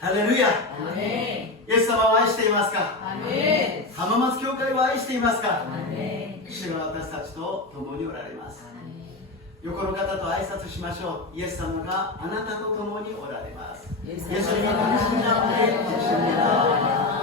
ハレルヤ。アメイエス様を愛していますか？ンアメ浜松教会を愛していますか？ンアメ主が私たちと共におられます。ン横の方と挨拶しましょう。イエス様があなたと共におられます。 예수님이 당신과 함께 계십니다.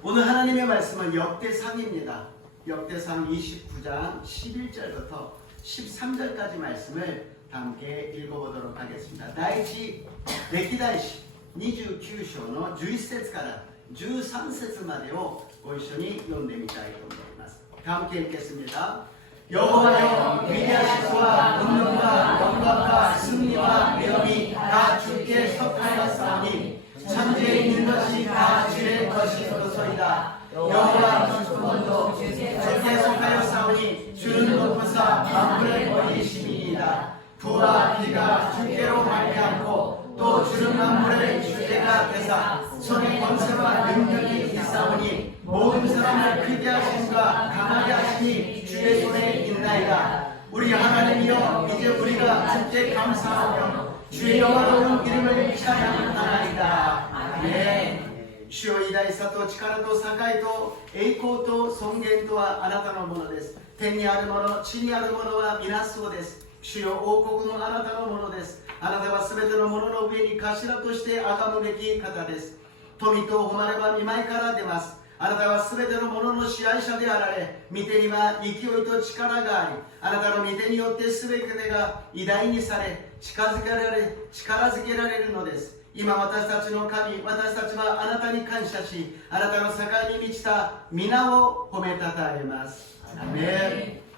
오늘 하나님의 말씀은 역대상입니다. 역대상 29장 11절부터 13절까지 말씀을 함께 읽어보도록 하겠습니다. 第一歴代史29章の11節から13節までをご一緒に読んでみたいと思います。 함께 읽겠습니다. 여호와여 위대하시고 권능과 영광과 승리와 명이 다 주께 속하였사오니 천지에 있는 것이 다 주의 것이로소이다. 여호와 주권도 주께 속하였사오니 주는 높으사 만물의 머리이심이니이다. 부와 비가 주께로 말미암고 또 주는 만물의 주제가 되사 손의 권세와 능력이 있사오니 모든 사람을 크게 하심과 강하게 하시니 주의 손에 있나이다. 우리 하나님이여 이제 우리가 주께 감사하며 주의 영화로운 이름을 찬양하나이다. 아멘. 주여偉大さと力と栄と栄光と尊厳とはあなたのものです。天にあるもの、地にあるものは皆そうです。主よ王国もあなたのものです。あなたはすべてのものの上に頭として崇むべき方です。富と誉れは御前から出ます。あなたはすべてのものの支配者であられ、御手には勢いと力があり、あなたの御手によってすべてが偉大にされ、力づけられるのです。今私たちの神、私たちはあなたに感謝し、あなたの栄に満ちた皆を褒めたたえます。アメン。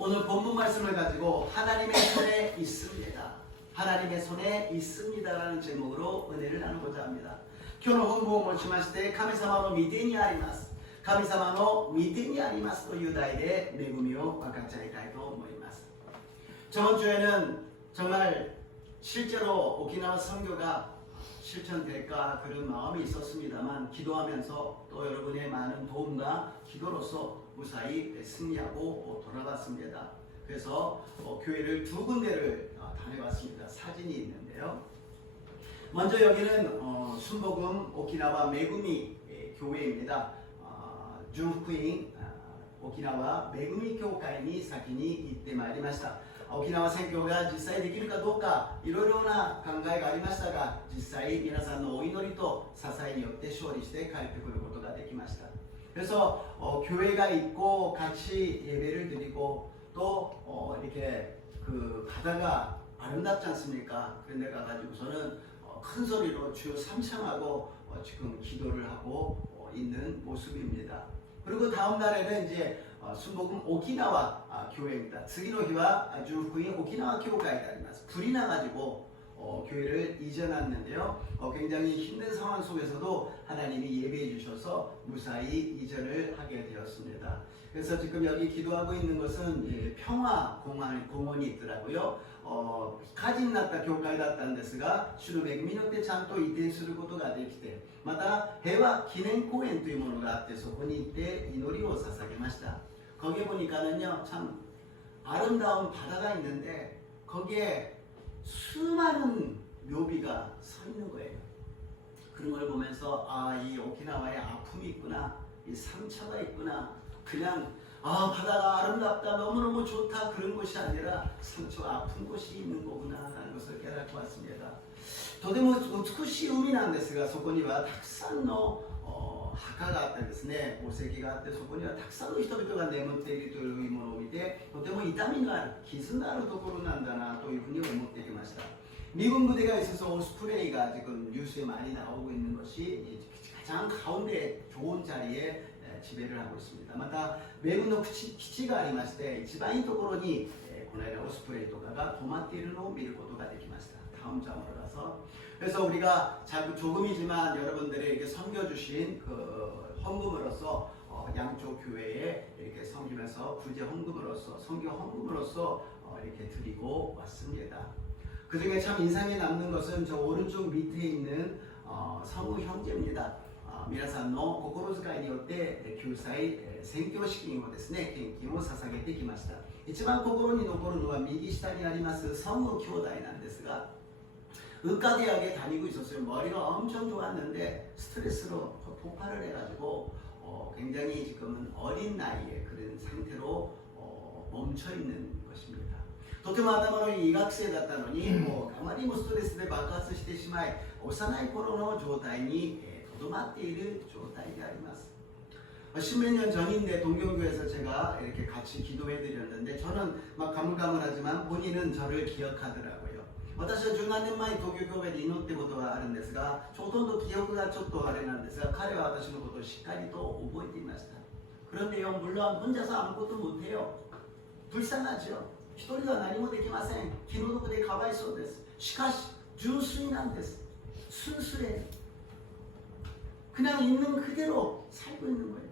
오늘 본문 말씀을 가지고 하나님의 손에 있습니다. 하나님의 손에 있습니다라는 제목으로 은혜를 나누고자 합니다. 今日の本文を持ちまして、神様の御手にあります。神様の御手にありますという題で恵みを分かち合いたいと思います。 저번 주에는 정말 실제로 오키나와 선교가 실천될까 그런 마음이 있었습니다만 기도하면서 또 여러분의 많은 도움과 기도로서 무사히 승리하고 돌아갔습니다. 그래서 교회를 두 군데를 다녀왔습니다. 사진이 있는데요. 먼저 여기는 순복음 오키나와 메구미 교회입니다. 중후쿠인 오키나와 메구미 교회に先に行ってまいりました。沖縄宣教が実際できるかどうかいろいろな考えがありましたが、実際皆さんのお祈りと支えによって勝利して帰ってくることができました。 그래서 교회가 있고 같이 예배를 드리고 또 이렇게 그 바다가 아름답지 않습니까? 그런 데 가가지고서는 큰 소리로 주여 삼창하고 지금 기도를 하고 있는 모습입니다. 그리고 다음 날에는 이제 순복음 오키나와 교회입니다. 次の日は福音 오키나와 교회가 있다리마스. 불이 나가지고 교회를 이전했는데요. 굉장히 힘든 상황 속에서도 하나님이 예배해 주셔서 무사히 이전을 하게 되었습니다. 그래서 지금 여기 기도하고 있는 것은 평화 공원이 있더라고요. 火事になった教会だったんですが、主の恵みによってちゃんと移転することができて、また平和記念公園というものがあって、そこに行って祈りを捧げました。 거기에 보니까는요, 참 아름다운 바다가 있는데 거기에 수많은 묘비가 서 있는 거예요. 그런 걸 보면서 이 오키나와에 아픔이 있구나, 이 상처가 있구나. 그냥 바다가 아름답다, 너무너무 좋다 그런 것이 아니라 상처와 아픈 곳이 있는 거구나 라는 것을 깨닫고 왔습니다. とても美しい海なんですが、そこにはたくさんの墓があってですね、墓石があって、そこにはたくさんの人々が眠っているというものを見て、とても痛みのある傷があるところなんだなというふうに思ってきました。 미군 부대가 있어서 오스프레이가 지금 뉴스에 많이 나오고 있는 것이 가장 가운데 좋은 자리에 지배를 하고 있습니다.また 米軍の基地がありまして、一番いいところにこの間オスプレイとかが止まっているのを見ることができました。 다음 장으로 가서 그래서 우리가 조금이지만 여러분들에게 섬겨주신 그 헌금으로서 양쪽 교회에 이렇게 섬기면서 구제 헌금으로서 선교 헌금으로서 이렇게 드리고 왔습니다. 그 중에 참 인상에 남는 것은 저 오른쪽 밑에 있는 성우 형제입니다. 皆さんの心遣いによって救済宣教資金をですね、献金を捧げてきました。一番心に残るのは右下にあります성우兄弟なんですが、 의과대학에 다니고 있었어요. 머리가 엄청 좋았는데 스트레스로 폭발을 해가지고 굉장히 지금은 어린 나이에 그런 상태로 멈춰 있는 것입니다. とても頭のいい医学生だったのに、もうあまりにもストレスで爆発してしまい、幼い頃の状態にとどまっている状態であります。십몇 년 전인데 동경교에서 제가 이렇게 같이 기도해 드렸는데 저는 막 가물가물하지만 본인은 저를 기억하더라고요. 私は10何年前に東京教会で祈ってことがあるんですが、ほとんど記憶がちょっとあれなんですが、彼は私のことをしっかりと覚えていました。 그런데요, 물론 혼자서 아무것도 못해요. 불쌍하죠. 一人では何もできません。気の毒でかわいそうです。しかし純粋なんです。 순수해요. 그냥 있는 그대로 살고 있는 거예요.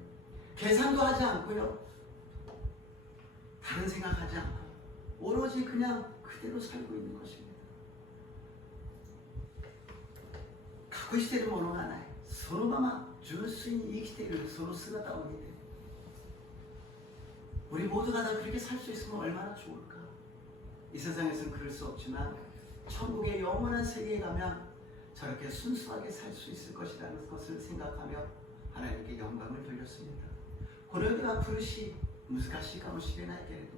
계산도 하지 않고요. 다른 생각하지 않고 오로지 그냥 그대로 살고 있는 것입니다. 隠しているものがない。そのまま純粋に生きているその姿を見て 우리 모두가 다 그렇게 살 수 있으면 얼마나 좋을까. 이 세상에서는 그럴 수 없지만 천국의 영원한 세계에 가면 저렇게 순수하게 살 수 있을 것이라는 것을 생각하며 하나님께 영광을 돌렸습니다. これでは苦しい、難しいかもしれないけれど、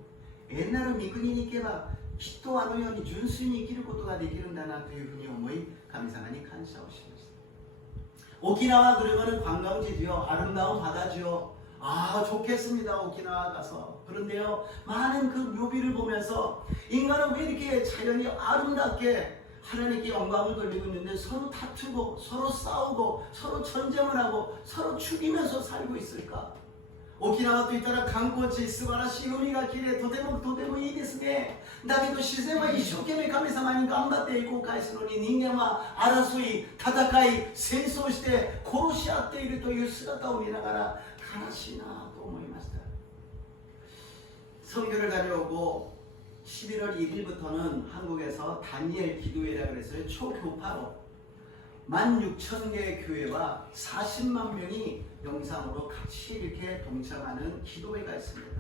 縁なる御国に行けばきっとあのように純粋に生きることができるんだなというふうに思い、神様に感謝をしました。 오키나와 그러면 관광지지요. 아름다운 바다지요. 아, 좋겠습니다. 오키나와 가서. 그런데요, 많은 그 묘비를 보면서 인간은 왜 이렇게 자연이 아름답게 하나님께 영광을 돌리고 있는데 서로 다투고 서로 싸우고 서로 전쟁을 하고 서로 죽이면서 살고 있을까? 오키나와といったら観光地、素晴らしい海がきれい、とてもいいですね。だけど自然は一生懸命神様に頑張っていこう返すのに、人間は争い、戦い、戦争して殺し合っているという姿を見ながら悲しいなと思いました。 선교를 다녀오고 11월 1일부터는 한국에서 다니엘 기도회라고 그랬어요. 초교파로 16,000개의 교회와 40만 명이 영상으로 같이 이렇게 동참하는 기도회가 있습니다.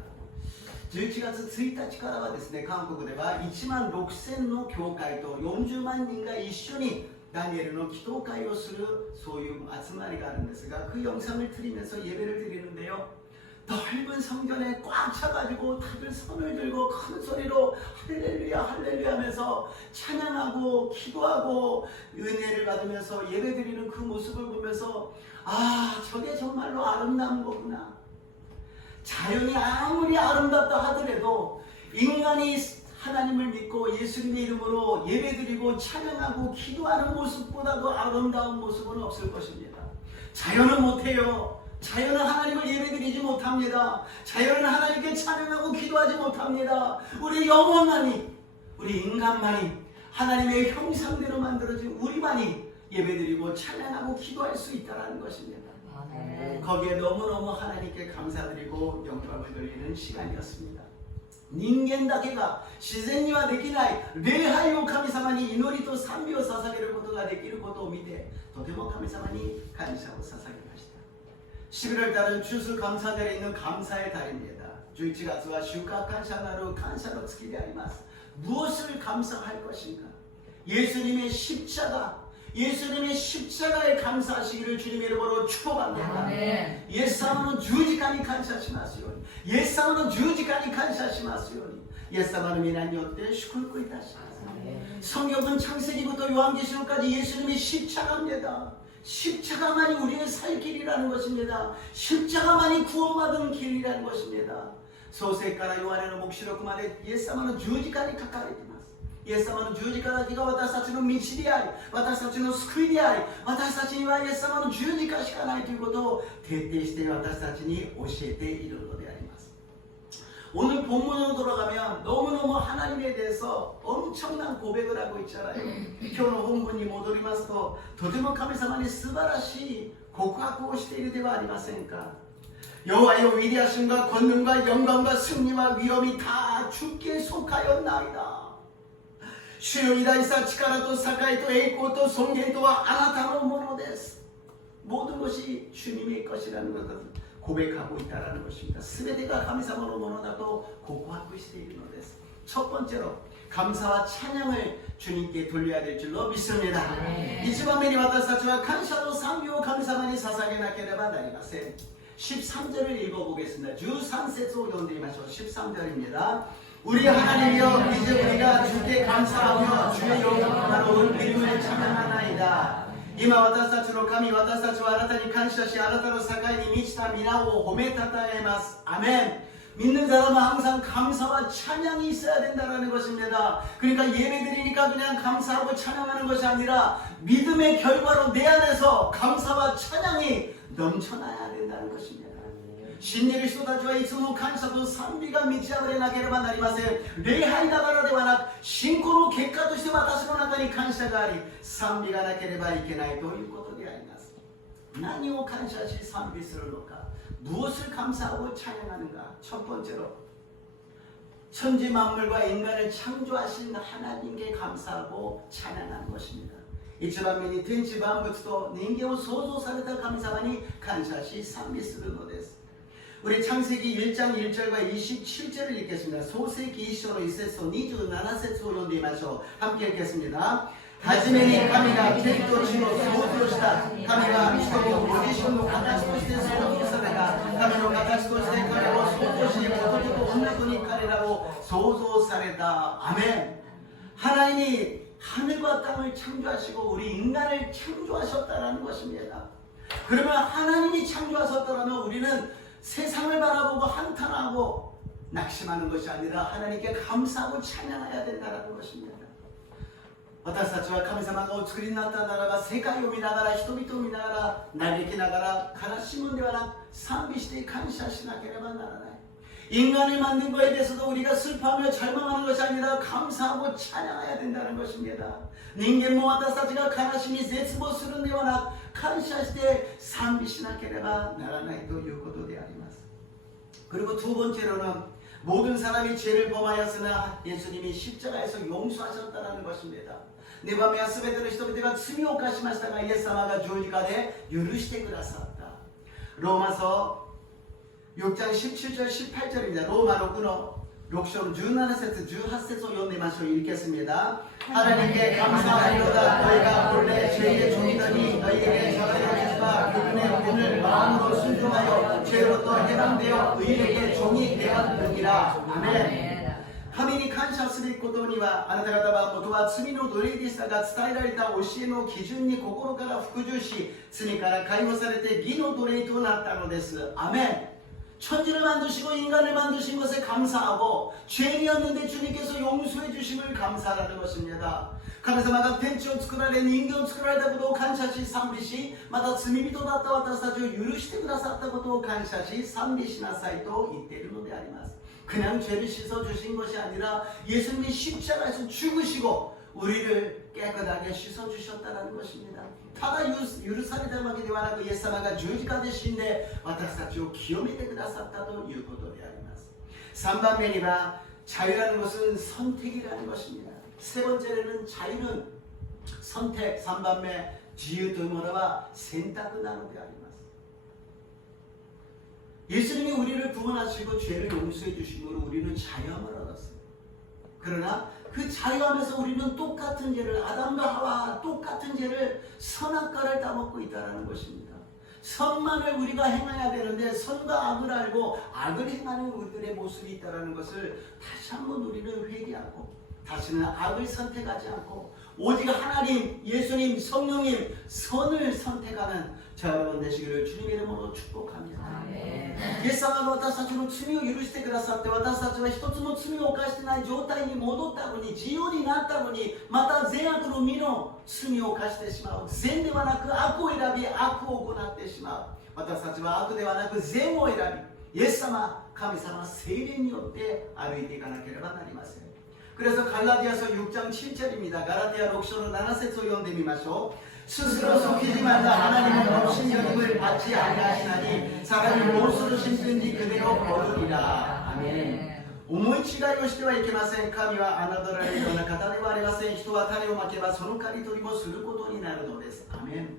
11月1日からはですね、韓国では1万6000の教会と40万人が一緒にダニエルの祈祷会をするそういう集まりがあるんですが、그 영상을 드리면서 예배를 드리는데요, 넓은 성전에 꽉 차가지고 다들 손을 들고 큰 소리로 할렐루야 할렐루야 하면서 찬양하고 기도하고 은혜를 받으면서 예배드리는 그 모습을 보면서 아, 저게 정말로 아름다운 거구나. 자연이 아무리 아름답다 하더라도 인간이 하나님을 믿고 예수님의 이름으로 예배드리고 찬양하고 기도하는 모습보다도 아름다운 모습은 없을 것입니다. 자연은 못해요. 자연은 하나님을 예배드리지 못합니다. 자연은 하나님께 찬양하고 기도하지 못합니다. 우리 영혼만이, 우리 인간만이 하나님의 형상대로 만들어진 우리만이 예배드리고 찬양하고 기도할 수 있다는 것입니다. 아멘. 거기에 너무너무 하나님께 감사드리고 영광을 돌리는 시간이었습니다. 人間だけが自然にはできない礼拝を神様に祈りと賛美を捧げることができることを見て、とても神様に感謝を捧げました。 11월 달은 추수감사절에 있는 감사의 달입니다. 11月は収穫感謝なる感謝の月であります。 무엇을 감사할 것인가? 예수님의 십자가, 예수님의 십자가에 감사하시기를 주님의 이름으로 축복합니다. 아멘. 예수님은 주지간이 감사하시마시오니, 예수님은 주지간이 감사하시마시오니, 예수님은 미난 요때 슈쿨꿀 다시마시오니. 성경은 창세기부터 요한계시록까지 예수님이 십자가입니다. 십자가만이 우리의 살 길이라는 것입니다. 십자가만이 구원받은 길이라는 것입니다. 소세가라 요한의 목시록 말에 예수님은 주지간이 가까이지마스. 예수님은 주지가가私たちの道であり、私たちの救いであり、私たちにはイエス様の十字架しかないということを徹底して私たちに教えているのであります。 오늘 본문으로 돌아가면 너무너무 하나님에 대해서 엄청난 고백을 하고 있잖아요. 今日の本文に戻りますと、とても神様に素晴らしい告白をしているではありませんか。 여호와여 위대하심과 권능과 영광과 승리와 위엄이 다 주께 속하였나이다. 주여偉大さ、力と栄と栄光と尊厳とはあなたのものです。 모든 것이 주님의 것이라는 것을 고백하고 있다는 것입니다. 全てが神様のものだと告白しているのです。 첫 번째로 감사와 찬양을 주님께 돌려야 될 줄로 믿습니다. 아멘. 이치바메니 와타사치와 감사도 상교 감사만이 사사게 나케레바 나리마세. 13절을 읽어보겠습니다. 주 산세소 연대마셔 13절입니다. 우리 하나님이여 이제 우리가 주께 감사하며 주의 영광으로 이름을 찬양하나이다. 이마 와타사치로 감히 와타사치와 아라타니 간샤시 아라타로 사카이니 미치타 미나오 호메타타에마스. 아멘. 믿는 사람은 항상 감사와 찬양이 있어야 된다는 것입니다. 그러니까 예배드리니까 그냥 감사하고 찬양하는 것이 아니라 믿음의 결과로 내 안에서 감사와 찬양이 넘쳐나야 된다는 것입니다. 신리를 쏟아주어 있으면 감사도賛美が 満ち溢れなければなりません。礼拝ながらではなく信仰の結果として私の中に感謝があり賛美がなければいけないということであります。何を感謝し賛美するのか、 무엇을 감사하고 찬양하는가? 첫 번째로 천지 만물과 인간을 창조하신 하나님께 감사하고 찬양하는 것입니다. 이치바면이 텐치반부터 닌게오 소소사르다 감사하니 간사시 산비스르노데스. 우리 창세기 1장 1절과 27절을 읽겠습니다. 소세기 1章の 1節と 27節を読んでみましょう。 함께 읽겠습니다. 初めに神が天と地を創造した。神が人をご自身の形として創造された。神の形として彼を創造し、男と女とに彼らを創造された。아멘. 하나님이 하늘과 땅을 창조하시고 우리 인간을 창조하셨다는 것입니다. 그러면 하나님이 창조하셨다면 우리는 세상을 바라보고 한탄하고 낙심하는 것이 아니라 하나님께 감사하고 찬양해야 된다는 것입니다. 私たちは神様がお作りになったならば世界を見ながら人々を見ながら嘆きながら悲しむんではなく賛美して感謝しなければならない。 인간을 만든 것에 대해서도 우리가 슬퍼하며 절망하는 것이 아니라 감사하고 찬양해야 된다는 것입니다. 人間も私たちが悲しみ絶望するのではなく感謝して賛美しなければならないということであります。 그리고 두 번째로는 모든 사람이 죄를 범하였으나 예수님이 십자가에서 용서하셨다는 것입니다. ねばめはすべての人々が罪を犯しましたがイエス様が十字架で許してくださった。 로마서 6장 17절 18절입니다. 로마로 끊어 록쇼로 17세트 18세트 연내마쇼 읽겠습니다. 하나님께 감사하리로다. 너희가 본래 죄의 종이더니 너희에게 전하여주시바 그분의 은을 마음으로 순종하여 죄로부터 해방되어 의에게 종이 되었느니라. 아멘. 神に感謝すべきことにはあなた方は元は罪の奴隷でしたが伝えられた教えの基準に心から服従し罪から解放されて義の奴隷となったのです。アメン。 천지를 만드시고 인간을 만드신 것에 감사하고 죄인이었는데 주님께서 용서해 주심을 감사하는 것입니다. 神様が天地を作られ人間を作られたことを感謝し賛美しまた罪人だった私たちを許してくださったことを感謝し賛美しなさいと言っているのであります。 그냥 죄를 씻어주신 것이 아니라 예수님이 십자가에서 죽으시고 우리를 깨끗하게 씻어주셨다는 것입니다. ただ許されたわけではなくイエス様が十字架で死んで私たちを清めてくださったということであります。 3番目には 자유라는 것은 선택이라는 것입니다. 세 번째로는 자유는 선택, 3番目 自由というものは選択なのであります。 예수님이 우리를 구원하시고 죄를 용서해 주심으로 우리는 자유함을 얻었어요. 그러나 그 자유함에서 우리는 똑같은 죄를 아담과 하와 똑같은 죄를 선악과를 따먹고 있다는 것입니다. 선만을 우리가 행해야 되는데 선과 악을 알고 악을 행하는 우리들의 모습이 있다는 것을 다시 한번 우리는 회개하고 다시는 악을 선택하지 않고 오직 하나님, 예수님, 성령님 선을 선택하는 저 여러분 되시기를 주님의 이름으로 축복합니다. イエス様が私たちの罪を許してくださって私たちは一つも罪を犯してない状態に戻ったのに自由になったのにまた善悪の身の罪を犯してしまう善ではなく悪を選び悪を行ってしまう私たちは悪ではなく善を選びイエス様神様聖霊によって歩いていかなければなりません 그래서 갈라디아서 6장 7절입니다. 갈라디아 6章の 7節を読んでみましょう 스스로 속이지 말라 하나님은 없인 여김을 받지 아니하시나니 사람이 무엇으로 심든지 그대로 거두리라. 아멘. 思い違いをしてはいけません。神は侮られるような方ではありません。人は種をまけばその刈り取りもすることになるのです。아멘.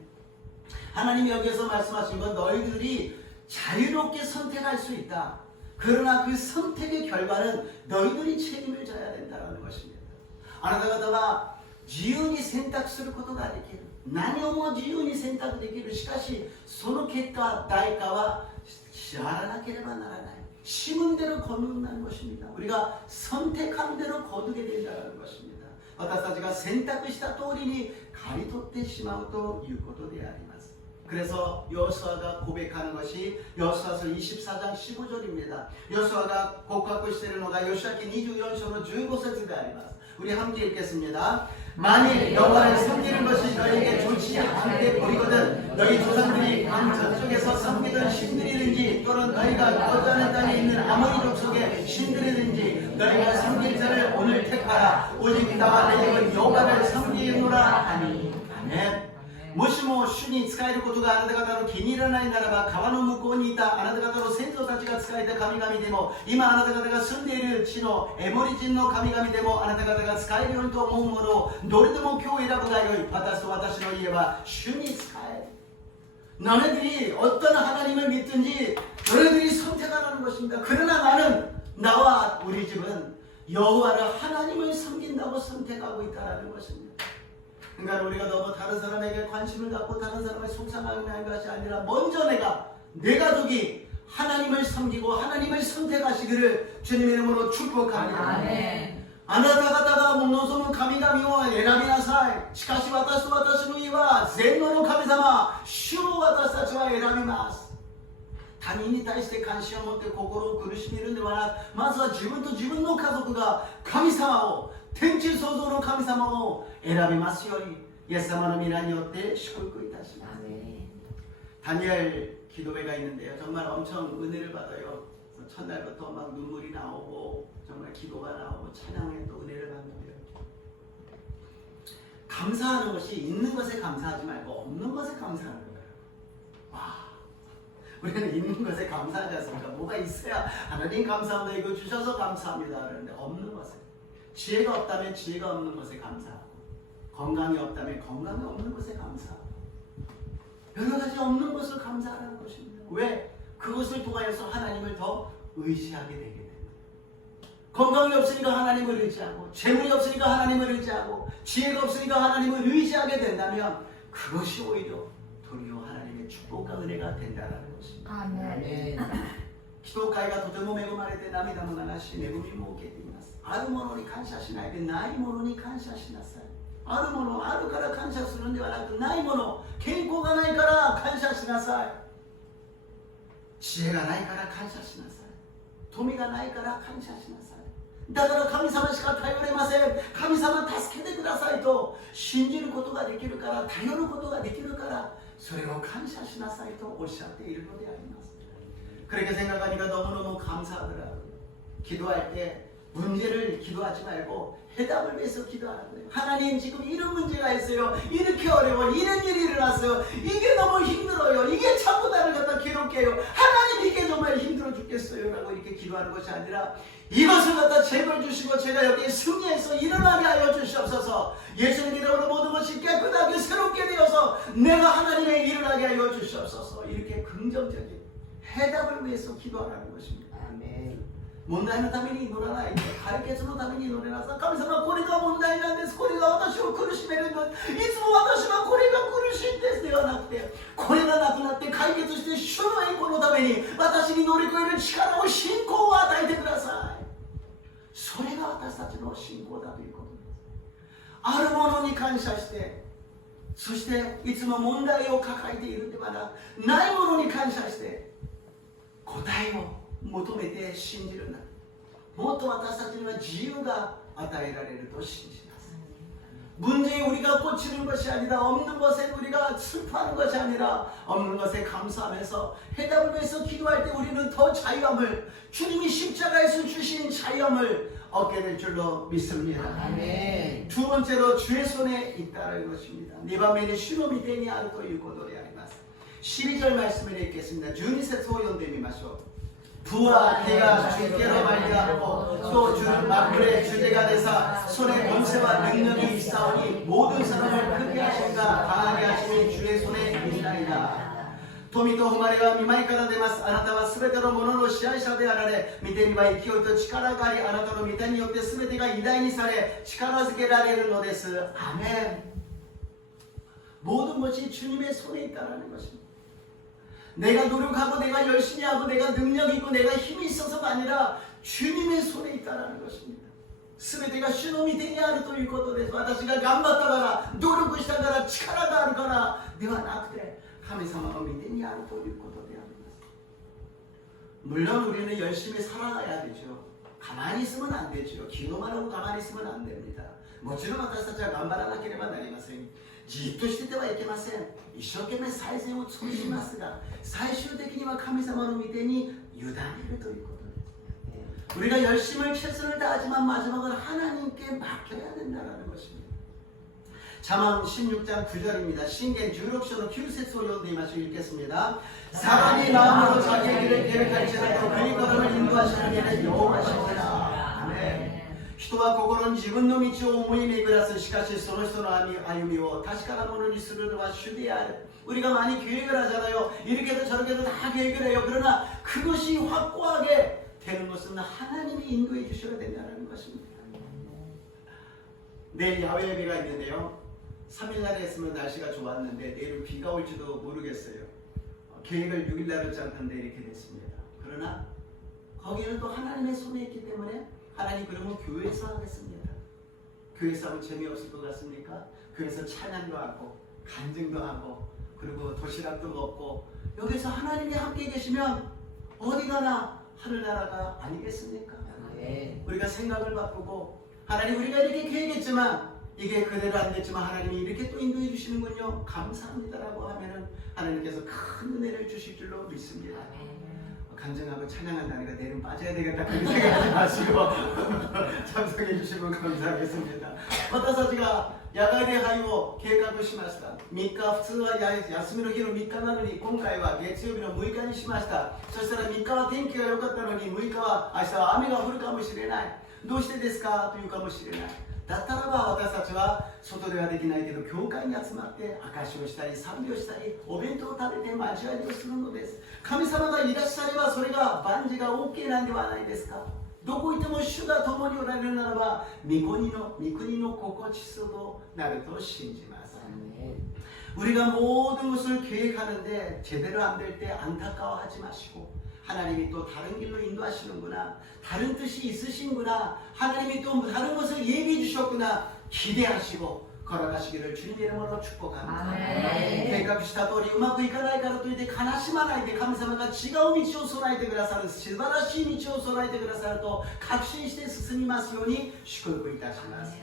하나님이 여기서 말씀하신 건 너희들이 자유롭게 선택할 수 있다. 그러나 그 선택의 결과는 너희들이 책임을 져야 된다는 것입니다. あなた方は自由に選択することができる。何をも自由に選択できる。しかしその結果代価は支払わなければならない. 심은 대로 거둔다는 것입니다. 우리가 선택한 대로 거두게 된다는 것입니다. 私たちが選択した通りに刈り取ってしまうということであります. 그래서 여호수아가 고백하는 것이 여호수아서 24장 15절입니다. 여호수아가 고백하고 있는 것가 여호수아기 24장 15절であります. 우리 함께 읽겠습니다. 만일 여호와를 섬기는 것이 너희에게 좋지 않게 보이거든 너희 조상들이 강 저쪽에서 섬기던 신들이든지 또는 너희가 거주하는 땅에 있는 아모리 족속의 신들이든지 너희가 섬길 자를 오늘 택하라. 오직 나와 내 집은 여호와를 섬기노라 하니. 아멘. もしも主に仕えることがあなた方の気に入らないならば川の向こうにいたあなた方の先祖たちが仕えた神々でも今あなた方が住んでいる地のエモリ人の神々でもあなた方が仕えるようにと思うものをどれでも今日選ぶがよい.私と私の家は主に仕える. 너네들이 어떤 하나님을 믿든지 너네들이 선택하라는 것입니다. 그러나 나는 나와 우리 집은 여호와를 하나님을 섬긴다고 선택하고 있다는 것입니다. 그러니까 우리가 너무 다른 사람에게 관심을 갖고 다른 사람을 속상하는 것이 아니라 먼저 내 가족이 하나님을 섬기고 하나님을 선택하시기를 주님의 이름으로 축복합니다. 아멘. あなた方が望む神々を選びなさい。しかし私と私の家は全能の神様、主を私たちは選びます。他人に対して関心を持って心を苦しめるのではなく、まずは自分と自分の家族が神様を天地創造の神様を選びますようにイエス様の皆によって祝福いたします. 다니엘 기도회가 있는데요. 정말 엄청 은혜를 받아요. 첫날부터 막 눈물이 나오고 정말 기도가 나오고 찬양에 또 은혜를 받는데요. 감사하는 것이 있는 것에 감사하지 말고 없는 것에 감사하는 거예요. 와, 우리는 있는 것에 감사하지 않습니까? 뭐가 있어야 하나님 감사합니다. 이거 주셔서 감사합니다. 그런데 없는 것에 지혜가 없다면 지혜가 없는 것에 감사하고 건강이 없다면 건강이 없는 것에 감사하고 여러 가지 없는 것을 감사하라는 것입니다. 왜? 그것을 통하여서 하나님을 더 의지하게 되게 됩니다. 건강이 없으니까 하나님을 의지하고 재물이 없으니까 하나님을 의지하고 지혜가 없으니까 하나님을 의지하게 된다면 그것이 오히려 도리어 하나님의 축복과 은혜가 된다는 것입니다. 아멘. 人を会がとても恵まれて涙も流し恵みも受けています。あるものに感謝しないでないものに感謝しなさい。あるものあるから感謝するんではなくないもの健康がないから感謝しなさい。知恵がないから感謝しなさい。富がないから感謝しなさい。だから神様しか頼れません。神様助けてくださいと信じることができるから頼ることができるからそれを感謝しなさいとおっしゃっているのであります。 그렇게 생각하니까 너무너무 감사하더라고요. 기도할 때 문제를 기도하지 말고 해답을 위해서 기도하는 거예요. 하나님 지금 이런 문제가 있어요. 이렇게 어려워. 이런 일이 일어났어요. 이게 너무 힘들어요. 이게 자꾸 나를 갖다 괴롭게 해요. 하나님 이게 정말 힘들어 죽겠어요. 라고 이렇게 기도하는 것이 아니라 이것을 갖다 제발 주시고 제가 여기에 승리해서 일어나게 하여 주시옵소서. 예수님 이름으로 모든 것이 깨끗하게 새롭게 되어서 내가 하나님의 일어나게 하여 주시옵소서. 이렇게 긍정적인 해답을 위해서 기도하라는 것입니다. 아멘. 問題のために祈らないで解決のために祈れなさい。神様これが問題なんです。これが私を苦しめるんです。いつも私はこれが苦しいんですではなくてこれがなくなって解決して主の栄光のために私に乗り越える力を信仰を与えてください。それが私たちの信仰だということです。あるものに感謝してそしていつも問題を抱えているのではなくないものに感謝して答えを求めて信じるんだ。もっと私たちには自由が与えられると信じます。 문제에 우리가 꽂히는 것이 아니라 없는 것에 우리가 슬퍼하는 것이 아니라 없는 것에 감사하면서 해답을 위해서 기도할 때 우리는 더 자유함을 주님이 십자가에서 주신 자유함을 얻게 될 줄로 믿습니다. 아멘. 두 번째로 주의 손에 있다는 것입니다. 니바메니 시노미데니 아르토 유고도리 아리마스. 12절 말씀을 읽겠습니다. 12節を読んでみましょう. 부와 해가 주께로 말미암고 또 주는 만물의 주제가 되사 손에 권세와 능력이 있사오니 모든 사람을 크게 하신가 강하게 하시니 주의 손에 있나이다. 富と誉れは御前から出ます。あなたはすべてのものの支配者であられ、御手には勢いと力があり、あなたの御手によってすべてが偉大にされ、力づけられるのです。아멘. 모든 것이 주님의 손에 있다는 것입니다. 내가 노력하고 내가 열심히 하고 내가 능력 있고 내가 힘이 있어서가 아니라 주님의 손에 있다는 것입니다. 全てが主の御手にあるということです。私が頑張ったから努力したから力があるからではなくて神様の御手にあるということであります。 물론 우리는 열심히 살아가야 되죠. 가만히 있으면 안 되죠. 기도만 하고 가만히 있으면 안 됩니다. もちろん私たちは頑張らなければなりません。じっとしててはいけません。一生懸命最善を尽くしますが、最終的には神様の御手に委ねるということです。 우리가 열심을 최선을 다하지만 마지막은 하나님께 맡겨야 된다는 것입니다. 잠언 16장 9절입니다. 신경 16章の 9節を読んでみましょう. 읽겠습니다. 사람이 마음으로 자기의 길을 계획할지라도 그의 걸음을 인도하시는 이는 여호와시니라. 아멘. 人は心に自分の道を思い巡らす。しかしその人の歩みを確かなものにするのは主である. 우리가 많이 계획을 하잖아요. 이렇게도 저렇게도 다 계획을 해요. 그러나 그것이 확고하게 되는 것은 하나님이 인도해 주셔야 된다는 것입니다. 내일 야외 예배가 있는데요. 3일날에 했으면 날씨가 좋았는데 내일은 비가 올지도 모르겠어요. 계획을 6일날로 짰는데 이렇게 됐습니다. 그러나 거기는 또 하나님의 손에 있기 때문에 하나님 그러면 교회에서 하겠습니다. 교회에서 하면 재미없을 것 같습니까? 교회에서 찬양도 하고 간증도 하고 그리고 도시락도 먹고 여기서 하나님이 함께 계시면 어디 가나 하늘나라가 아니겠습니까? 네. 우리가 생각을 바꾸고 하나님 우리가 이렇게 계획했지만 이게 그대로 안 됐지만 하나님이 이렇게 또 인도해 주시는군요. 감사합니다라고 하면은 하나님께서 큰 은혜를 주실 줄로 믿습니다. 간증하고 찬양한다니까 내일은 빠져야 되겠다 그런 생각하지 마시고 참석해 주시면 감사하겠습니다. 私たちが野外礼拝を計画しました。3日普通は休みの日の3日なのに今回は月曜日の6日にしました。そしたら3日は天気が良かったのに6日は明日は雨が降るかもしれない。どうしてですかというかもしれない。だったらば私たちは外ではできないけど教会に集まって証しをしたり賛美をしたりお弁当を食べて交わりをするのです。神様がいらっしゃればそれが万事が OK なんではないですか。どこ行っても主が共におられるならば御国の心地すとなると信じます。 우리가 모든 것을 계획하는데 제대로 안 될 때 안타까워하지 마시고 하나님이 또 다른 길로 인도하시는구나. 다른 뜻이 있으신구나. 하나님이 또 다른 것을 예비해 주셨구나. 기대하시고 걸어가시기를 주님의 이름으로 축복합니다. 계획した通りうまくいかないからといって悲しまないで神様が違う道を備えてくださる素晴らしい道を備えてくださると確信して進みますように祝福いたします。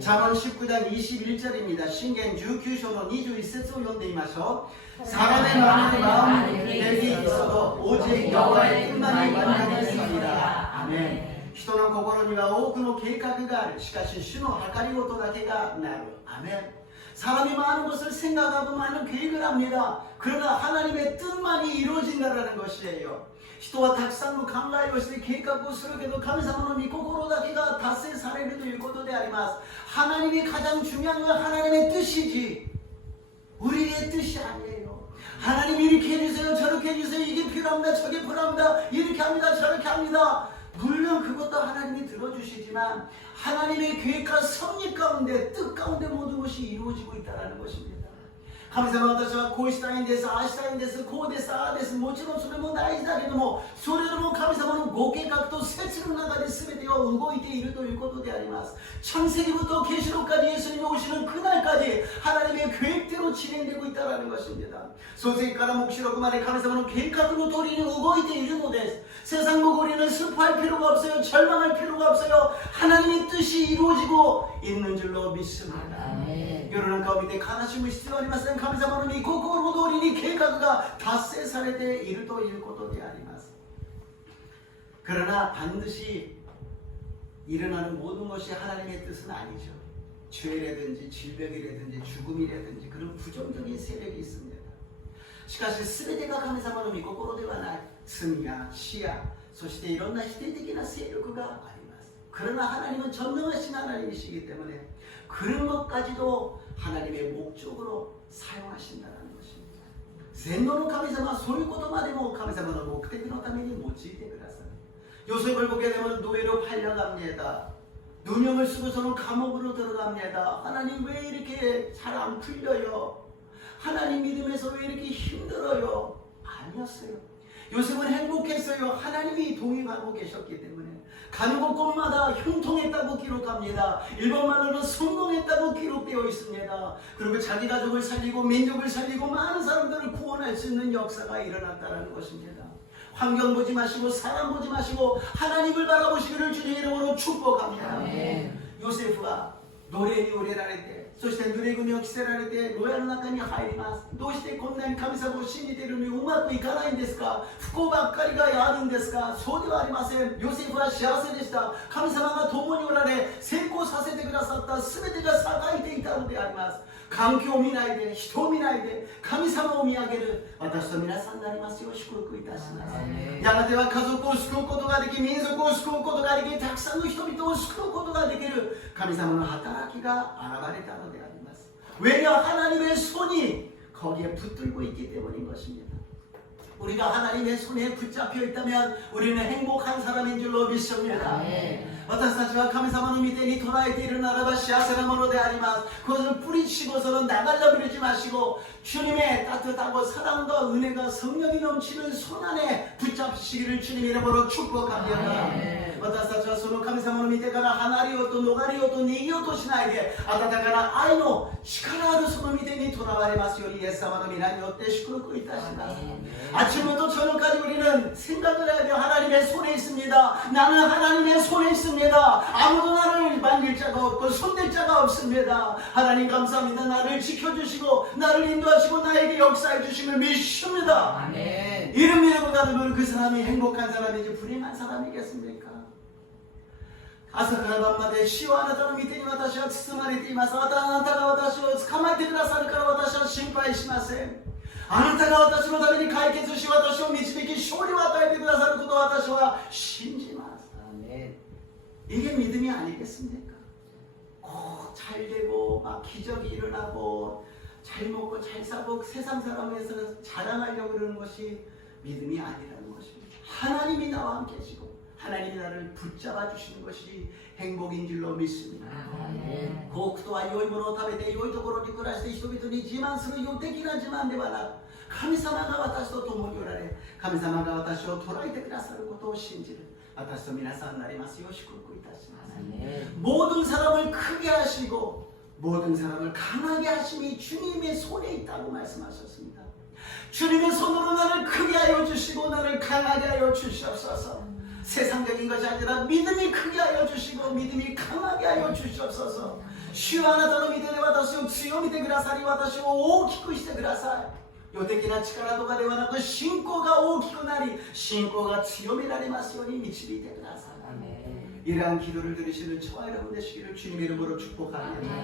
잠언 19장 21절입니다. 신경 19章の 21節を読んでみましょう. 사람의 마음은 계획이 있어도 오직 여호와의 뜻만이 완전히 있습니다. 아멘. 人の心には多くの計画がある。しかし主の計りごとだけがなる。아멘. 사람이 많은 것을 생각하고 많은 계획을 합니다. 그러나 하나님의 뜻만이 이루어진다는 것이에요. 人はたくさんの考えをして計画をするけど神様の御心だけが達成されるということであります。 하나님이 가장 중요한 건 하나님의 뜻이지 우리의 뜻이 아니에요. 하나님이 이렇게 해주세요 저렇게 해주세요 이게 필요합니다 저게 필요합니다 이렇게 합니다 저렇게 합니다. 물론 그것도 하나님이 들어주시지만 하나님의 계획과 섭리 가운데 뜻 가운데 모든 것이 이루어지고 있다는 것입니다. 神様私はこうしたいんですああしたいんですこうですああですもちろんそれも大事だけどもそれでも神様のご計画と説の中で全てを動いているということであります。 창세기부터 계시록까지 예수님이 오시는 그날까지 하나님의 계획대로 진행되고 있다는 것입니다. 소세기から黙示録まで神様の計画の通りに動いているのです。 세상 보고 우리는 슬퍼할 필요가 없어요. 절망할 필요가 없어요. 하나님의 뜻이 이루어지고 있는 줄로 믿습니다. 여러분 가운데悲しむ必要ありません。神様の御心通りに計画が達成されているということであります。 그러나 반드시 일어나는 모든 것이 하나님의 뜻은 아니죠. 죄라든지 질병이라든지 죽음이라든지 그런 부정적인 세력이 있습니다. しかし全てが神様の御心ではない。罪や死やそしていろんな否定的な勢力があります。 그러나 하나님은 전능하신 하나님이시기 때문에 그런 것까지도 하나님의 목적으로 사용하신다는 것입니다. 全能の神様はそういうことまでも神様の目的のために用いてくださる。 요셉을 보게 되면 노예로 팔려갑니다. 누명을 쓰고서는 감옥으로 들어갑니다. 하나님 왜 이렇게 잘 안 풀려요? 하나님 믿음에서 왜 이렇게 힘들어요? 아니었어요. 요셉은 행복했어요. 하나님이 동행하고 계셨기 때문에. 가는 곳곳마다 형통했다고 기록합니다. 일본말로는 성공했다고 기록되어 있습니다. 그리고 자기 가족을 살리고 민족을 살리고 많은 사람들을 구원할 수 있는 역사가 일어났다는 것입니다. 환경 보지 마시고 사람 보지 마시고 하나님을 바라보시기를 주님의 이름으로 축복합니다. 아멘. 요셉과 노래に売られて、そして濡れ衣を着せられて牢屋の中に入ります。どうしてこんなに神様を信じているのにうまくいかないんですか？不幸ばっかりがあるんですか？そうではありません。ヨセフは幸せでした。神様が共におられ成功させてくださった。全てが栄えていたのであります。環境を見ないで、人を見ないで、神様を見上げる私と皆さんになりますよう祝福いたします。やがては家族を救うことができ、民族を救うことができ、たくさんの人々を救うことができる神様の働きが現れたのであります。 왜냐 하나님의 손이 거기에 붙들고 있기 때문인 것입니다. 우리가 하나님의 손에 붙잡혀 있다면 우리는 행복한 사람인 줄로 믿습니다. 私たちは神様の御手に捉えているならば幸せなものであります。 그것을 뿌리치고서는 나가려 버리지 마시고 주님의 따뜻하고 사랑과 은혜가 성령이 넘치는 손 안에 붙잡히시기를 주님의 이름으로 축복합니다. 私たちはその神様の御手から離れようと逃れようと逃げようとしないで温かな愛の力あるその御手にとらわれますようにイエス様の皆によって祝福いたします。 아침부터 저녁까지 우리는 생각을 해야 돼요. 하나님의 손에 있습니다. 나는 하나님의 손에 있습니다. 아무도 나를 만질 자가 없고 손댈 자가 없습니다. 하나님 감사합니다. 나를 지켜주시고 나를 인도하시고 나에게 역사해 주심을 믿습니다. 아멘. 이름 믿고 가는 분 그 사람이 행복한 사람이지 불행한 사람이겠습니까? 朝から晩まで主はあなたの御手に私は包まれています。またあなたが私を捕まえてくださるから私は心配しません。あなたが私のために解決し私を導き勝利を与えてくださることを私は信じます。 아멘. 이게 믿음이 아니겠습니까? 꼭 잘 되고 막 기적이 일어나고 잘 먹고 잘 사고 세상 사람에서 자랑하려고 그러는 것이 믿음이 아니라는 것입니다. 하나님이 나와 함께 계시고 하나님이 나를 붙잡아 주시는 것이 행복인 줄로 믿습니다. 幸福とは良いものを食べて良いところに暮らして人々に自慢する予的な自慢ではなく神様が私と共におられ神様が私を捉えてくださることを信じる私と皆さんになりますよう祝福いたします。 모든 사람을 크게 하시고 모든 사람을 강하게 하심이 주님의 손에 있다고 말씀하셨습니다. 주님의 손으로 나를 크게 하여 주시고 나를 강하게 하여 주시옵소서. 세상적인 것이 아니라 믿음이 크게 하여 주시고 믿음이 강하게 하여 주시옵소서. 主はあなたの御手で私を強めてくださり私を大きくしてください。世的な力とかではなく信仰が大きくなり信仰が強められますように導いてください。 이러한 기도를 들으시는 저와 여러분 되시기를 주님의 이름으로 축복합니다.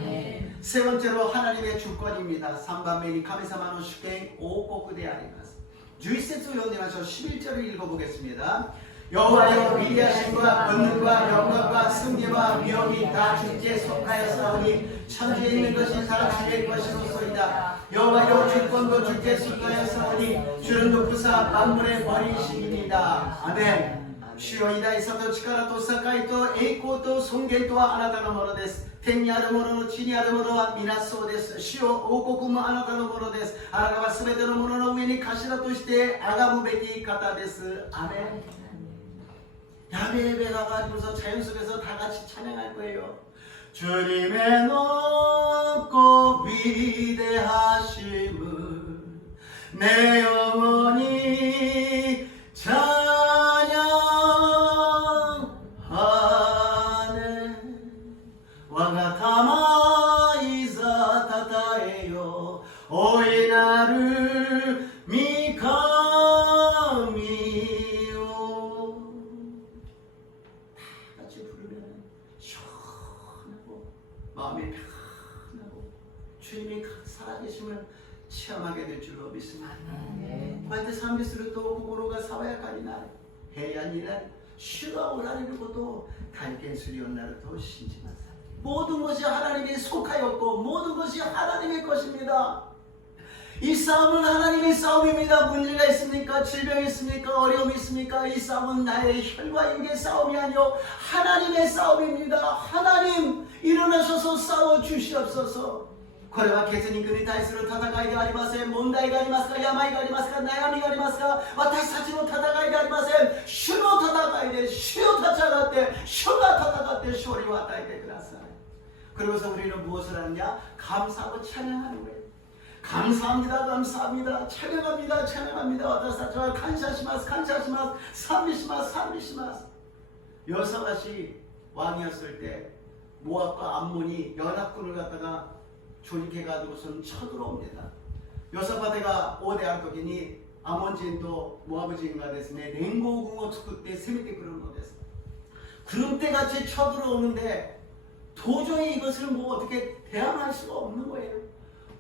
세 번째로 하나님의 주권입니다. 3番目に神様の主権王国であります。 11節を読んでみましょう。 11절을 읽어보겠습니다. 여호와여 위대하심과 권능과 영광과 승리와 위엄이 다 주께 속하였사오니 천지에 있는 것이 다 주의 것이로소이다. 여호와여 주권도 주께 속하였사오니 주는 높으사 만물의 머리이시니이다. 아멘. 主よ偉大さと力と栄と栄光と尊厳とはあなたのものです。天にあるものの地にあるものは皆そうです。主よ王国もあなたのものです。あなたはすべてのものの上に頭として崇むべき方です。アメン。야베 예배 가가지고서 자연 속에서 다 같이 찬양할 거예요. 주님의 높고 위대하심을 내 영혼이 찬양하네. 와가타마이자 타타에요 오이 나를 미카미요. 다 같이 부르면 시원하고 마음이 편하고 주님이 살아계심을 체험하게 될 줄로 믿습니다. こうやって賛美すると心が爽やかになる平安になる主がおられることを体験するようになると信じます。 모든 것이 하나님의 속하였고 모든 것이 하나님의 것입니다. 이 싸움은 하나님의 싸움입니다. 문제가 있습니까? 질병이 있습니까? 어려움이 있습니까? 이 싸움은 나의 혈과 육의 싸움이 아니요 하나님의 싸움입니다. 하나님 일어나셔서 싸워 주시옵소서. これは決肉に対する戦いではありません。問題がありますか、病がありますか、悩みがありますか、私たちの戦いではありません。主の戦いで、主よ立ち上がって、主が戦って勝利を与えてください。 그러고서 우리는 무엇을 하느냐? 감사하고 찬양하는 거예요. 감사합니다, 감사합니다, 찬양합니다, 찬양합니다. 私たちは感謝します、感謝します、賛美します、賛美します。 여호사밧이 왕이었을 때 모압과 암몬이 연합군을 갖다가 조직해가지고선 쳐들어옵니다. 요사바데가 5대왕時に アモン人とモアブ人がですね、連合軍を作って攻めてくるのです。 구름대같이 쳐들어오는데 도저히 이것을 뭐 어떻게 대항할 수가 없는 거예요.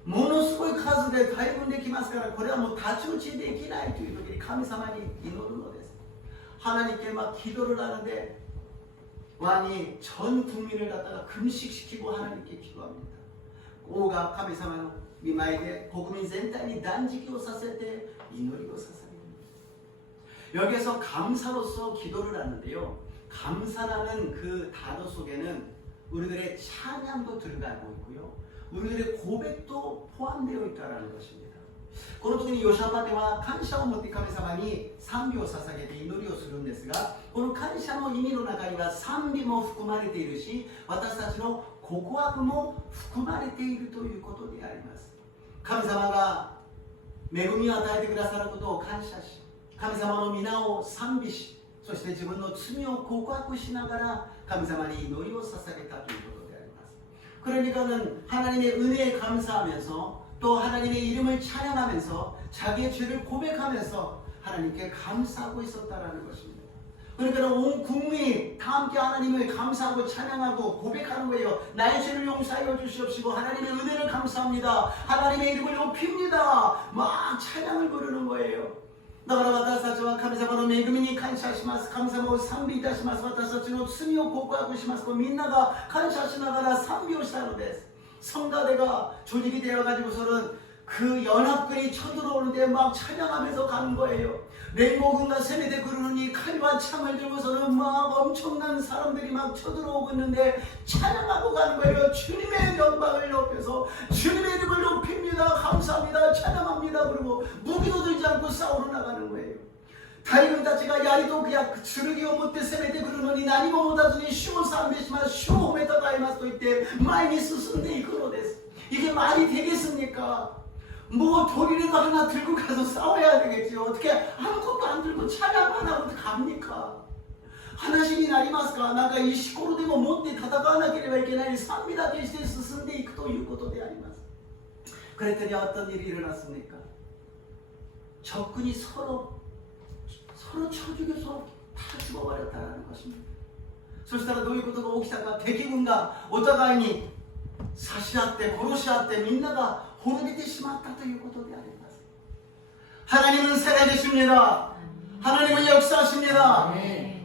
ものすごい数で大軍できますから、これはもう太刀打ちできないという時に神様に祈るのです。 하나님께 막 기도를 하는데 왕이 전 국민을 갖다가 금식시키고 하나님께 기도합니다. 王が神様の御前で国民全体に断食をさせて祈りを捧げる。 여기에서 감사로서 기도를 하는데요. 감사라는 그 단어 속에는 우리들의 찬양도 들어가고 있고요. 우리들의 고백도 포함되어 있다는 것입니다. この時にヨシャパテは感謝を持って神様に賛美を捧げて祈りをするんですが、この感謝の意味の中には賛美も含まれているし、私たちの告白も含まれているということであります。 神様が恵みを与えてくださることを感謝し、神様の皆を賛美し、そして自分の罪を告白しながら神様に祈りを捧げたということであります。 그러니까는 하나님의 은혜에 감사하면서 또 하나님의 이름을 찬양하면서 자기의 죄를 고백하면서 하나님께 감사하고 있었다라는 것입니다. 그러니까 온 국민이 다 함께 하나님을 감사하고 찬양하고 고백하는 거예요. 나의 죄를 용서하여 주시옵시고 하나님의 은혜를 감사합니다. 하나님의 이름을 높입니다. 막 찬양을 부르는 거예요. だから私たちは神様の恵みに感謝します。神様を賛美いたします。私たちの罪を告白しますとみんなが感謝しながら賛美をしたのです。 성가대가 조직이 되어가지고서는 그 연합군이 쳐들어오는데 막 찬양하면서 가는 거예요. 랭고군과 세메대 그루니 칼과 창을 들고서는 막 엄청난 사람들이 막 쳐들어오고 있는데 찬양하고 가는 거예요. 주님의 영광을 높여서 주님의 이름을 높입니다. 감사합니다. 찬양합니다. 그리고 무기도 들지 않고 싸우러 나가는 거예요. 大軍たちが槍と剣を持って攻めてくるのに何も持たずに主を賛美します、主を褒めたたえますと言って前に進んでいくのです。 이게 말이 되겠습니까? 뭐 돌이라도 하나 들고 가서 싸워야 되겠지요. 어떻게 아무것도 안 들고 찬양 안 하고 갑니까? 하나씩になりますか? なんか石ころでも持って戦わなければいけない賛美だけして進んでいくということであります。 그랬더니 어떤 일이 일어났습니까? 적군이 서로 쳐 죽여서 다 죽어버렸다는 것입니다. そしたらどういうことが起きたか、敵軍がお互いに刺し合って殺し合ってみんなが滅びてしまったということであります。 하나님은 살아계십니다. 하나님은 역사하십니다.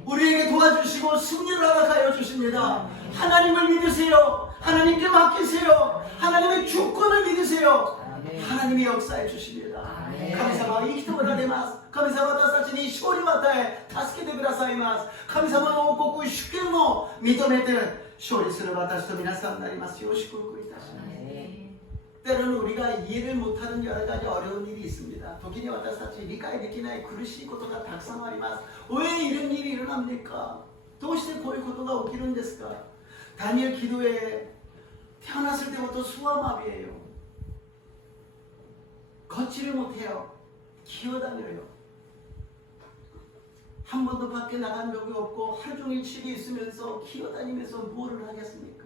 우리에게 도와주시고 승리를 허락하여 주십니다. 하나님을 믿으세요. 하나님께 맡기세요. 하나님의 주권을 믿으세요. 하나님이 역사해 주십니다. 神様は生きておられます。神様は私たちに勝利を与え助けてくださいます。神様の王国主権を認めて勝利する私と皆さんになりますよう祝福いたします。 때로는 우리가 이해를 못하는 여러 가지 어려운 일이 있습니다. 도끼니 私たち理解できない苦しいことがたくさんあります。 왜 이런 일이 일어납니까? どうしてこういうことが起きるんですか? 다니엘 기도에 태어났을 때부터 수화마비예요. 걷지를 못해요. 기어다녀요. 한 번도 밖에 나간 적이 없고 하루 종일 집에 있으면서 기어다니면서 뭐를 하겠습니까?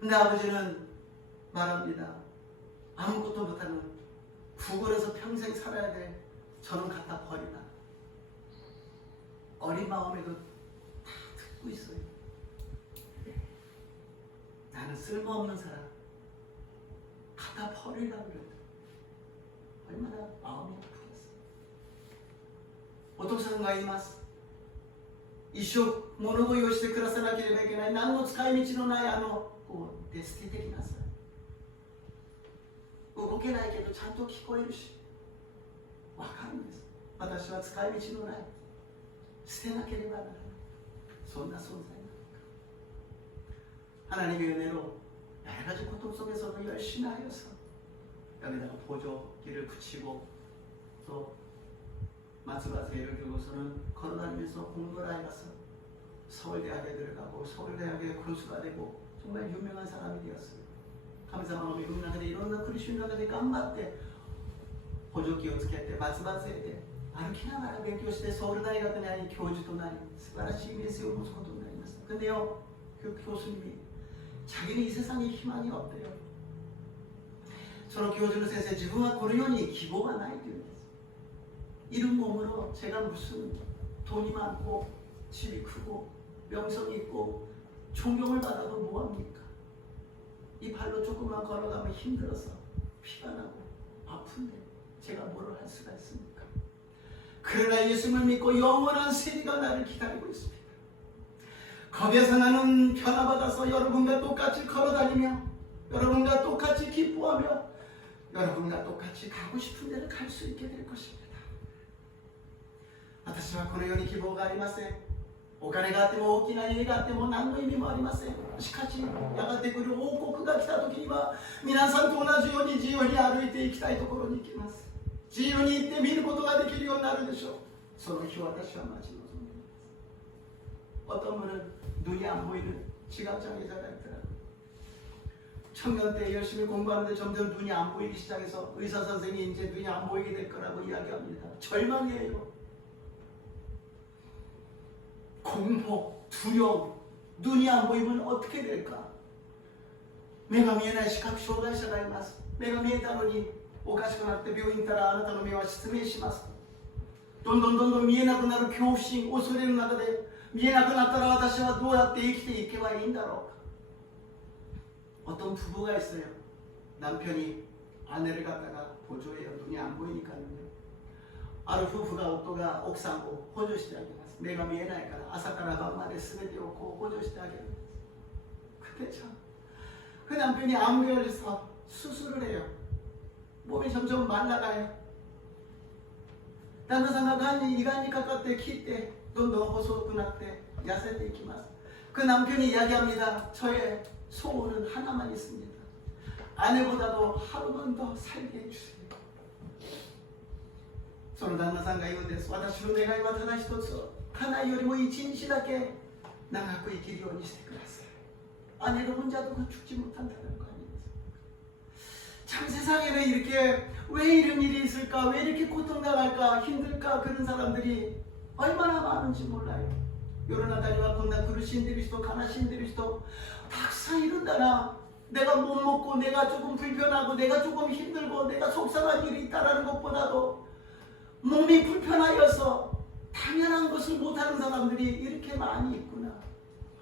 근데 아버지는 말합니다. 아무것도 못하는 구걸해서 평생 살아야 돼. 저는 갖다 버리라. 어린 마음에도 다 듣고 있어요. 나는 쓸모없는 사람. 갖다 버리라고 그래요. 얼마나 마음이 아프겠어요. お父さんが言います。一生物乞いをして暮らさなければいけない。何の使い道のないあの子を捨ててきなさい。お動けないけどちゃんと聞こえるしわかるんです。私は使い道のない捨てなければならないそんな存在なのか。하나님의 은혜로 여러 가지 고통 속에서도 열심히 하여서 여기다가 보조기를 붙이고 또 마츠바세를 들고서는 걸어다니면서 공부를 해가서 서울대학에 들어가고 서울대학의 교수가 되고 정말 유명한 사람이 되었어요. 神様の恵みの中でいろんな苦しみの中で頑張って補助器をつけて松葉杖で歩きながら勉強してソウル大学にあり教授となり素晴らしい名声を持つことになりました。근데요 그 교수님이 자기는 이 세상에 희망이 없대요. その教授の先生自分はこの世に希望がないと言うんです。いる몸으로 제가 무슨 돈이 많고 집이 크고 명성이 있고 존경을 받아도 뭐합니까? 이 발로 조금만 걸어가면 힘들어서 피가 나고 아픈데 제가 뭐를 할 수가 있습니까? 그러나 예수님을 믿고 영원한 세리가 나를 기다리고 있습니다. 겁에서 나는 변화받아서 여러분과 똑같이 걸어다니며 여러분과 똑같이 기뻐하며 여러분과 똑같이 가고 싶은 데를 갈 수 있게 될 것입니다. 私はこの世に希望がありません。お金があっても大きな家があっても何の意味もありません。しかしやがて来る王国が来た時には皆さんと同じように自由に歩いていきたいところに行きます。自由に行って見ることができるようになるでしょう。その日私は待ち望んでいます。 어떤 분은 눈이 안 보이는 지각장애자가 있더라고요. 청년 때 열심히 공부하는데 점점 눈이 안 보이기 시작해서 의사 선생님이 이제 눈이 안 보이게 될 거라고 이야기합니다. 절망이에요. 공포, 두려움, 눈이 안 보이면 어떻게 될까? 目が見えない視覚障害者がいます。目が見えたのにおかしくなって病院行ったらあなたの目は失明します。どんどん見えなくなる恐怖心、恐れの中で見えなくなったら私はどうやって生きていけばいいんだろうか。 어떤 부부가 있어요. 남편이 아내를 갖다가 보조해요. 눈이 안 보이니까요. 아르夫婦が夫が奥さんを補助してあげます。目が見えないから朝から晩まで全てをこう補助してあげるんです。그때 참 그 남편이 암결에서 수술을 해요. 몸이 점점 말라가요.旦那さんががんにかかって切ってどんどん細くなって痩せていきます。 그 남편이 이야기합니다. 저의 소원은 하나만 있습니다. 아내보다도 하루만 더 살게 해주세요. その旦那さんが言うんです。私の願いはただ一つ。家内よりも一日だけ長く生きるようにしてください. 아내를 혼자 두고 죽지 못한다는 거 아닙니까? 참 세상에는 이렇게 왜 이런 일이 있을까? 왜 이렇게 고통당할까? 힘들까? 그런 사람들이 얼마나 많은지 몰라요. 世の中にはこんな苦しんでる人、悲しんでる人たくさんいるんだな. 내가 못 먹고 내가 조금 불편하고 내가 조금 힘들고 내가 속상한 일이 있다라는 것보다도 몸이 불편하여서 당연한 것을 못하는 사람들이 이렇게 많이 있구나.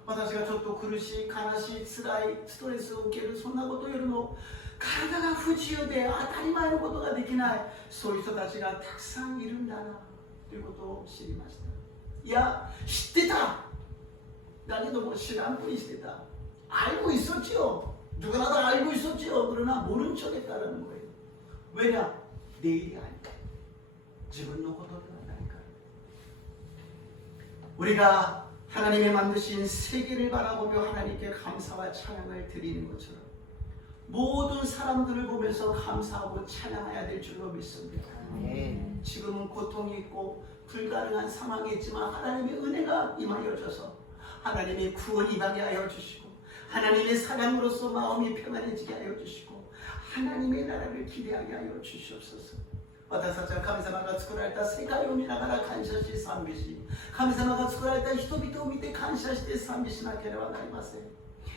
私がちょっと苦しい、悲しい、辛い、ストレスを受けるそんなことよりも体が不自由で当たり前のことができないそういう人たちがたくさんいるんだなということを知りました。 야, 知ってた! 나도 뭐 시간 뿐이 知ってた. 알고 있었지요. 누구나 다 알고 있었지요. 그러나 모른 척했다라는 거예요. 왜냐? 내일이 아니까. 自分のことではないから. 우리가 하나님의 만드신 세계를 바라보며 하나님께 감사와 찬양을 드리는 것처럼 모든 사람들을 보면서 감사하고 찬양해야 될 줄로 믿습니다. 지금은 고통이 있고 불가능한 상황이 있지만 하나님의 은혜가 임하여져서 하나님의 구원이 임하게 하여 주시고 하나님의 사랑으로서 마음이 평안해지게 하여 주시고 하나님의 나라를 기대하게 하여 주시옵소서. 私たちは神様が作られた世界を見ながら感謝し賛美し神様が作られた人々を見て感謝して賛美しなければなりません。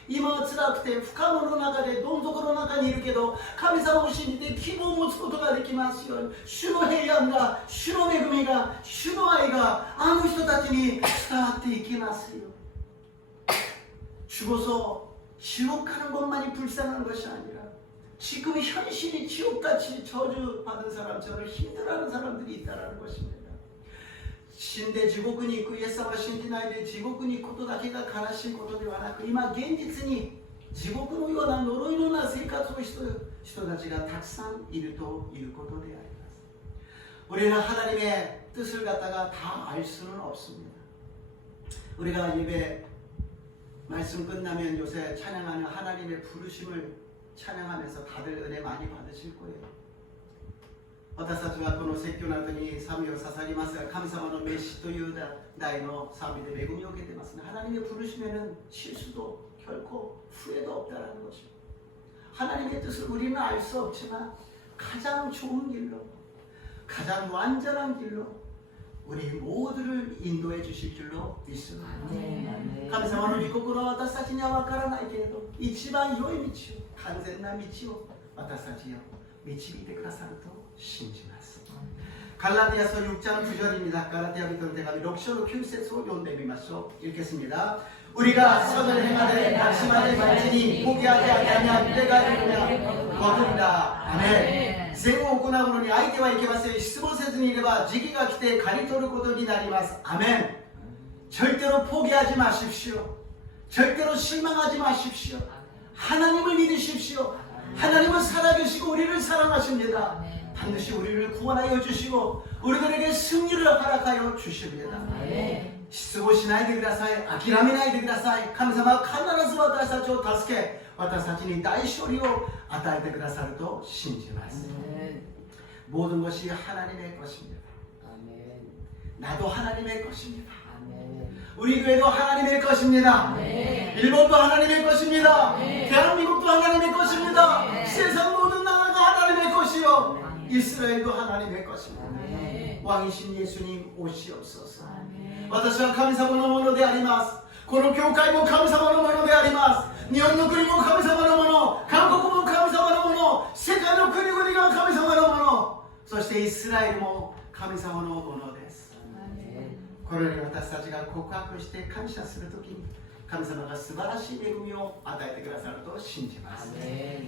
今は辛くて不可能の中でどん底の中にいるけど神様を信じて希望を持つことができますように主の平安が主の恵みが主の愛があの人たちに伝わっていきますよ。 죽어서 지옥 가는 것만이 불쌍한 것이 아니라 지금 현실이 지옥같이 저주받은 사람처럼 힘들어하는 사람들이 있다는 것입니다. 死んで地獄に行くイエス様は信じないで地獄に行くことだけが悲しいことではなく今現実に地獄のような呪いのような生活を人たちがたくさんいるということであります。 우리는 하나님의 뜻을 갖다가 다 알 수는 없습니다. 우리가 예배 말씀 끝나면 요새 찬양하는 하나님의 부르심을 찬양하면서 다들 은혜 많이 받으실 거예요. 私たちはこの説教の後に賛美を捧げますが、神様の召しという題の賛美で恵みを受けてますね。 하나님의 부르심에는 실수도 결코 후회도 없다라는 것입니다. 하나님의 뜻을 우리는 알 수 없지만 가장 좋은 길로, 가장 완전한 길로 우리 모두를 인도해 주실 줄로 믿습니다. 神様の御心は私たちには分からないけれど、一番良い道を、完全な道を私たちを導いてくださると信じます。 갈라디아서 6장 9절입니다. 갈라디아 비토 대가비 6장 9節を読んでみましょう. 읽겠습니다. 우리가 선을 행하되 낙심하되 말지니 포기하지 아니하면 때가 되느냐 거두리라. 아멘. 善を行う者に相手はいけません。失望せずにいれば時期が来て刈り取ることになります。 아멘. 절대로 포기하지 마십시오. 절대로 실망하지 마십시오. 하나님을 믿으십시오. 하나님은 살아계시고 우리를 사랑하십니다. 반드시 우리를 구원하여 주시고 우리들에게 승리를 허락하여 주십니다. 失望しないでください。諦めないでください。神様は必ず私たちを助け、私たちに大勝利を与えてくださると信じます。 모든 것이 하나님의 것입니다. 나도 하나님의 것입니다. 우리 교회도 하나님의 것입니다. 일본도 하나님의 것입니다. 대한민국도 하나님의 것입니다. 세상 모든 나라가 하나님의 것이요 이스라엘도 하나님의 것입니다. 왕이신 예수님 오시옵소서. 私は神様のものであります。この教会も神様のものであります。日本の国も神様のもの、韓国も神様のもの、世界の国々が神様のもの、そしてイスラエルも神様のものです。このように私たちが告白して感謝するときに神様が素晴らしい恵みを与えてくださると信じます。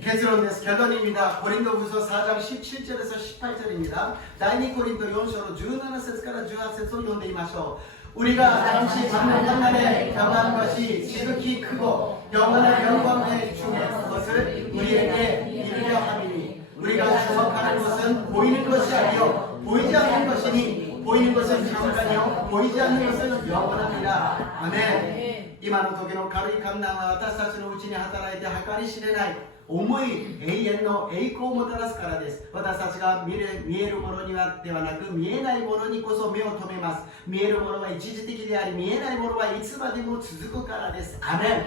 결론です。 결론입니다. 고린도후서 4장 17절에서 18절입니다. 다이니 고린도 4장 17節から 18節を読んでみましょう. 우리가 잠시 잠깐 만에 경험한 것이 지극히 크고 영원한 영광의 중에 그것을 우리에게 이르려 함이니 우리가 주목하는 것은 보이는 것이 아니요 보이지 않는 것이니 보이는 것은 잠깐이요 보이지 않는 것은 영원합니다. 아멘. 今の時の軽い観覧は私たちのうちに働いて計り知れない重い永遠の栄光をもたらすからです。私たちが見えるものにはではなく見えないものにこそ目を留めます。見えるものは一時的であり見えないものはいつまでも続くからです。아멘.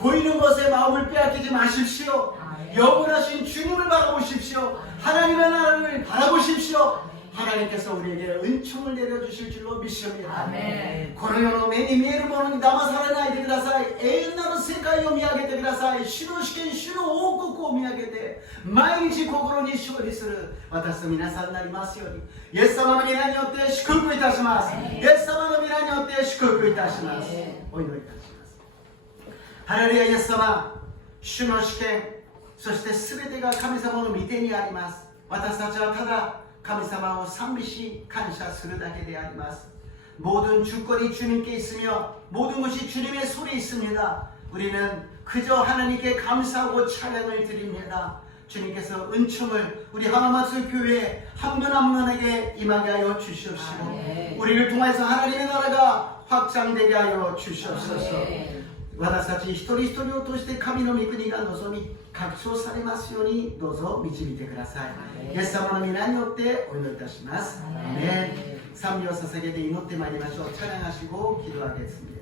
보이는 것에 마음을 빼앗기지 마십시오. 영원하신 주님을 바라보십시오. 하나님의 나라를 바라보십시오. 하나님께서 우리에게 은총을 내려주실 줄로 믿습니다. この世の目に見えるものに騙されないでください。永遠なる世界を見上げてください。主の主権、主の王国を見上げて毎日心に勝利する私と皆さんになりますようにイエス様の皆によって祝福いたします。イエス様の皆によって祝福いたします。お祈りいたします。ハレルヤ。イエス様、主の主権、そして全てが神様の御手にあります。私たちはただ神様を賛美し感謝するだけであります。 모든 주권이 주님께 있으며 모든 것이 주님의 손에 있습니다. 우리는 그저 하나님께 감사하고 찬양을 드립니다. 주님께서 은총을 우리 하나마스 교회 한 분 한 분에게 임하게 하여 주시옵시고 우리를 통해서 하나님의 나라가 확장되게 하여 주시옵소서. 私たち一人一人を通して神の御国が望み拡張されますようにどうぞ導いてください。イエス様の皆によってお祈りいたします。アメン。賛美を捧げて祈ってまいりましょう。찬양하시고 기도하겠습니다.